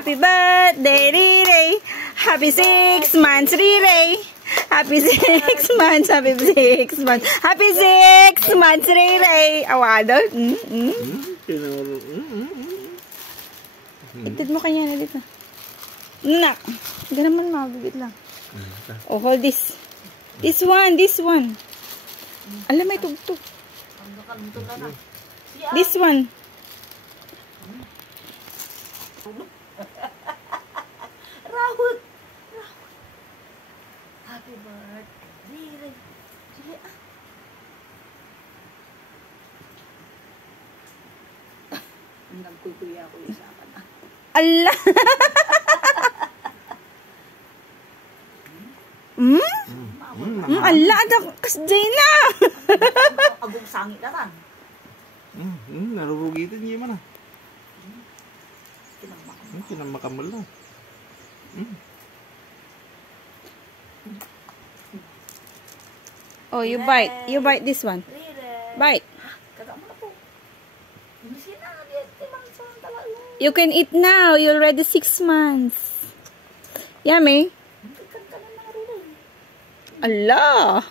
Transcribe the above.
Happy birthday, Riri. Happy 6 months, Riri. Happy 6 months, happy 6 months. Happy 6 months, Riri. Awado. Itid mo kanya na dito. Nak. Ganun man mabibit lang. Oh, hold this. This one, this one. Alam, may tugtog. This one. Rahul. Happy birthday. Sige ah. Nagkukuya ako yung sapan ah. Allah. Allah, ada kasjay na. Agong sangit na kan. Narurugitin niya man ah. Kinamakammal lang. Oh, you bite. You bite this one. Bite. Kagak mo na po. You can eat now. You're already 6 months. Yummy. Allah.